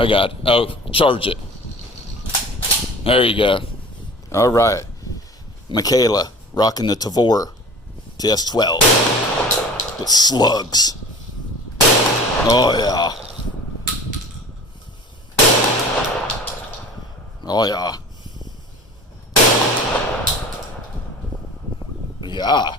Oh God. Oh, charge it. There you go. All right. Michaela rocking the Tavor TS-12 with slugs. Oh yeah. Oh yeah. Yeah.